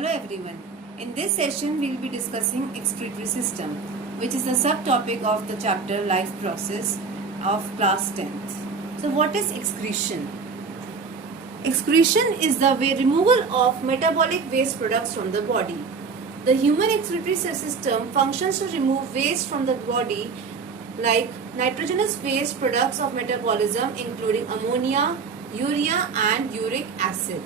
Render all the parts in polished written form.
Hello everyone. In this session we will be discussing excretory system, which is the subtopic of the chapter life process of class 10th. So what is excretion? Excretion is the removal of metabolic waste products from the body. The human excretory system functions to remove waste from the body like nitrogenous waste products of metabolism including ammonia, urea and uric acid.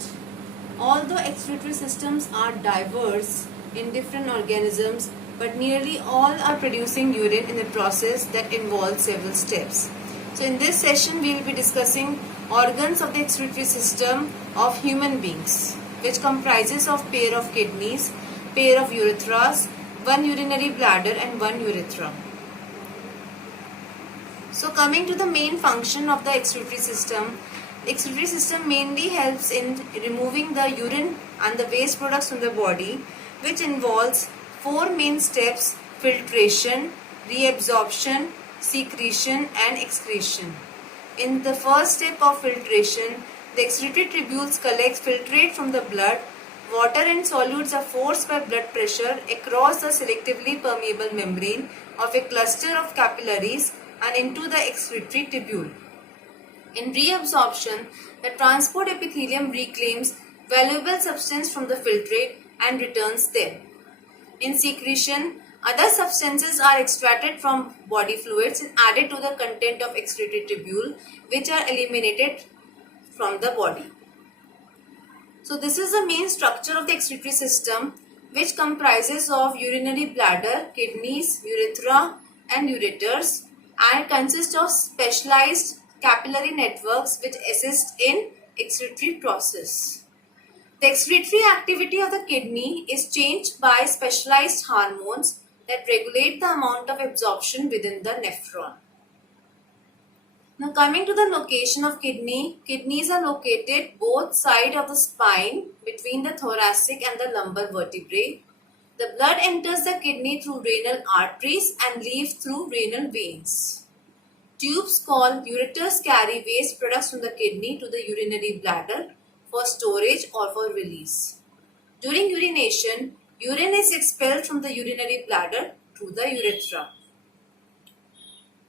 Although excretory systems are diverse in different organisms, but nearly all are producing urine in a process that involves several steps. So in this session we will be discussing organs of the excretory system of human beings, which comprises of pair of kidneys, pair of urethras, one urinary bladder and one urethra. So coming to the main function of the excretory system mainly helps in removing the urine and the waste products from the body, which involves four main steps: filtration, reabsorption, secretion and excretion. In the first step of filtration, the excretory tubules collect filtrate from the blood. Water and solutes are forced by blood pressure across the selectively permeable membrane of a cluster of capillaries and into the excretory tubule. In reabsorption, the transport epithelium reclaims valuable substance from the filtrate and returns them. In secretion, other substances are extracted from body fluids and added to the content of excretory tubule, which are eliminated from the body. So this is the main structure of the excretory system, which comprises of urinary bladder, kidneys, urethra and ureters, and consists of specialized capillary networks which assist in excretory process. The excretory activity of the kidney is changed by specialized hormones that regulate the amount of absorption within the nephron. Now coming to the location of kidneys are located both sides of the spine between the thoracic and the lumbar vertebrae. The blood enters the kidney through renal arteries and leaves through renal veins. Tubes called ureters carry waste products from the kidney to the urinary bladder for storage or for release. During urination, urine is expelled from the urinary bladder through the urethra.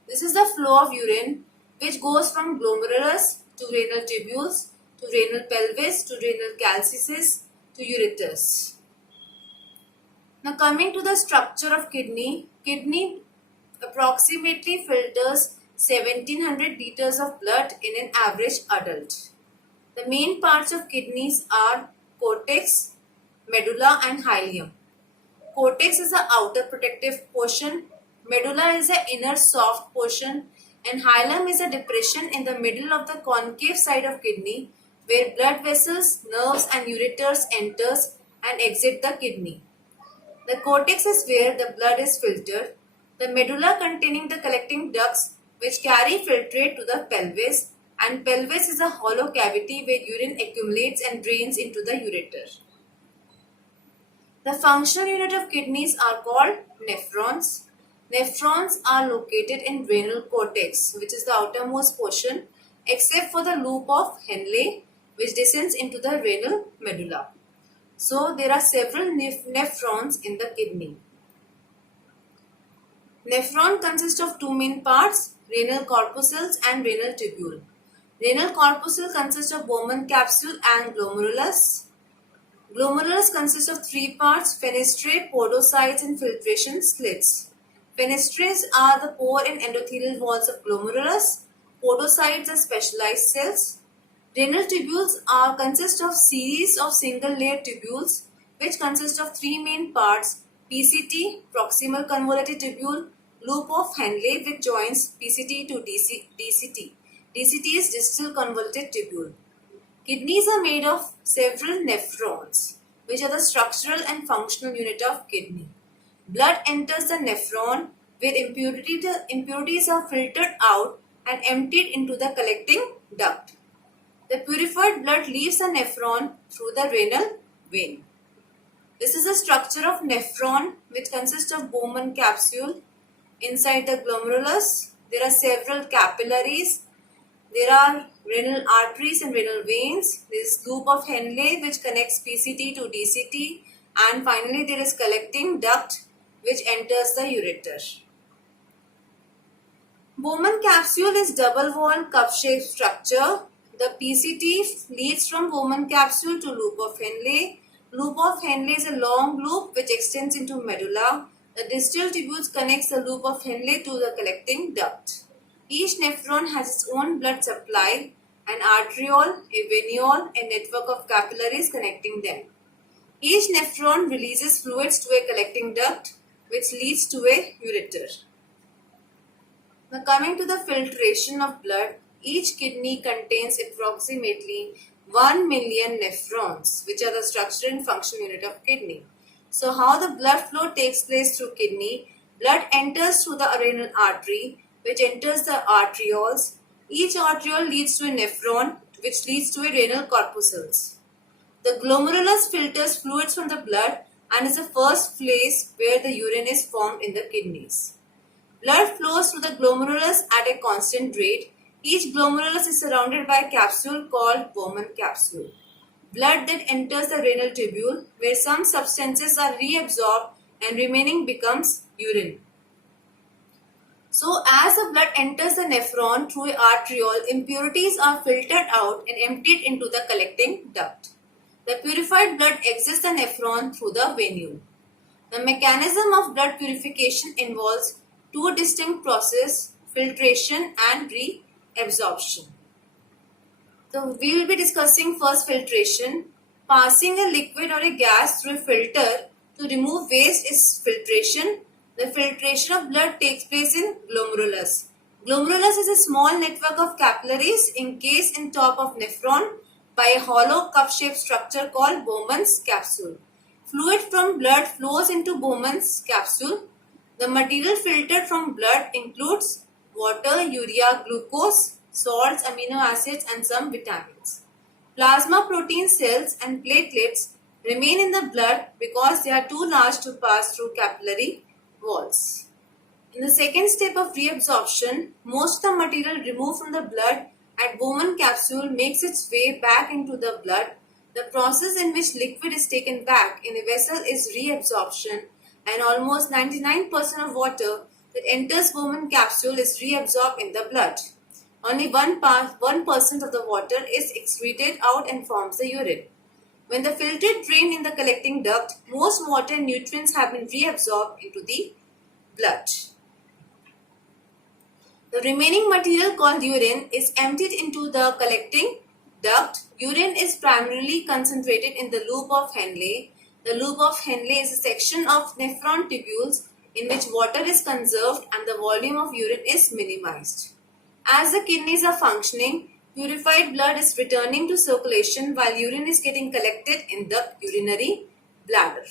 This is the flow of urine which goes from glomerulus to renal tubules to renal pelvis to renal calcices to ureters. Now coming to the structure of kidney approximately filters 1700 liters of blood in an average adult. The main parts of kidneys are cortex, medulla and hilum. Cortex is the outer protective portion, medulla is the inner soft portion, and hilum is a depression in the middle of the concave side of kidney where blood vessels, nerves and ureters enters and exit the kidney. The cortex is where the blood is filtered. The medulla containing the collecting ducts which carry filtrate to the pelvis, and pelvis is a hollow cavity where urine accumulates and drains into the ureter. The functional unit of kidneys are called nephrons. Nephrons are located in renal cortex, which is the outermost portion, except for the loop of Henle, which descends into the renal medulla. So there are several nephrons in the kidney. Nephron consists of two main parts: renal corpuscles and renal tubule. Renal corpuscle consists of Bowman capsule and glomerulus. Glomerulus consists of three parts: fenestrae, podocytes and filtration slits. Fenestrae are the pore and endothelial walls of glomerulus. Podocytes are specialized cells. Renal tubules consist of series of single-layer tubules which consist of three main parts: PCT, proximal convoluted tubule, loop of Henle which joins PCT to DCT. DCT is distal convoluted tubule. Kidneys are made of several nephrons, which are the structural and functional unit of kidney. Blood enters the nephron where impurities are filtered out and emptied into the collecting duct. The purified blood leaves the nephron through the renal vein. This is the structure of nephron, which consists of Bowman capsule. Inside the glomerulus, there are several capillaries. There are renal arteries and renal veins. This loop of Henle which connects PCT to DCT. and finally there is collecting duct which enters the ureter. Bowman capsule is double-walled cup-shaped structure. The PCT leads from Bowman capsule to loop of Henle. Loop of Henle is a long loop which extends into medulla. The distal tubules connects the loop of Henle to the collecting duct. Each nephron has its own blood supply, an arteriole, a venule, a network of capillaries connecting them. Each nephron releases fluids to a collecting duct which leads to a ureter. Now coming to the filtration of blood, each kidney contains approximately 1 million nephrons, which are the structure and function unit of kidney. So how the blood flow takes place through kidney? Blood enters through the renal artery, which enters the arterioles. Each arteriole leads to a nephron, which leads to a renal corpuscles. The glomerulus filters fluids from the blood and is the first place where the urine is formed in the kidneys. Blood flows through the glomerulus at a constant rate. Each glomerulus is surrounded by a capsule called Bowman capsule. Blood then enters the renal tubule where some substances are reabsorbed and remaining becomes urine. So as the blood enters the nephron through an arteriole, impurities are filtered out and emptied into the collecting duct. The purified blood exits the nephron through the venule. The mechanism of blood purification involves two distinct processes, filtration and reabsorption. So we will be discussing first filtration. Passing a liquid or a gas through a filter to remove waste is filtration. The filtration of blood takes place in glomerulus. Glomerulus is a small network of capillaries encased in top of nephron by a hollow cup-shaped structure called Bowman's capsule. Fluid from blood flows into Bowman's capsule. The material filtered from blood includes water, urea, glucose, salts, amino acids and some vitamins. Plasma protein cells and platelets remain in the blood because they are too large to pass through capillary walls. In the second step of reabsorption, most of the material removed from the blood at Bowman capsule makes its way back into the blood. The process in which liquid is taken back in a vessel is reabsorption, and almost 99% of water that enters Bowman capsule is reabsorbed in the blood. Only 1% of the water is excreted out and forms the urine. When the filter drained in the collecting duct, most water and nutrients have been reabsorbed into the blood. The remaining material called urine is emptied into the collecting duct. Urine is primarily concentrated in the loop of Henle. The loop of Henle is a section of nephron tubules in which water is conserved and the volume of urine is minimized. As the kidneys are functioning, purified blood is returning to circulation while urine is getting collected in the urinary bladder.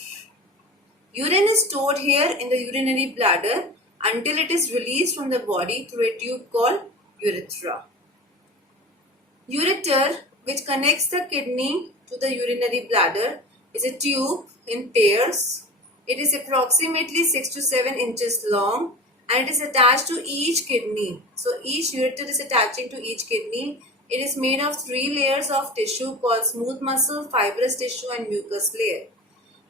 Urine is stored here in the urinary bladder until it is released from the body through a tube called urethra. Ureter, which connects the kidney to the urinary bladder, is a tube in pairs. It is approximately 6 to 7 inches long and it is attached to each kidney. So each ureter is attaching to each kidney. It is made of 3 layers of tissue called smooth muscle, fibrous tissue and mucus layer.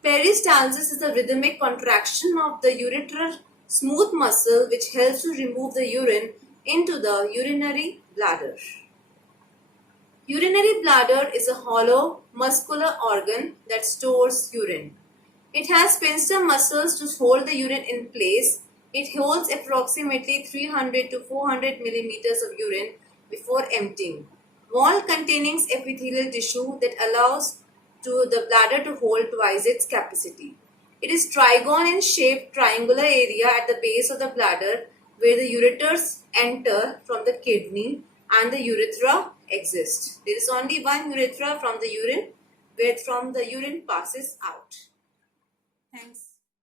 Peristalsis is the rhythmic contraction of the ureter smooth muscle which helps to remove the urine into the urinary bladder. Urinary bladder is a hollow muscular organ that stores urine. It has sphincter muscles to hold the urine in place. It holds approximately 300 to 400 millimeters of urine before emptying. Wall containing epithelial tissue that allows to the bladder to hold twice its capacity. It is trigon in shape, triangular area at the base of the bladder where the ureters enter from the kidney and the urethra exist. There is only one urethra from the urine where from the urine passes out. Thanks.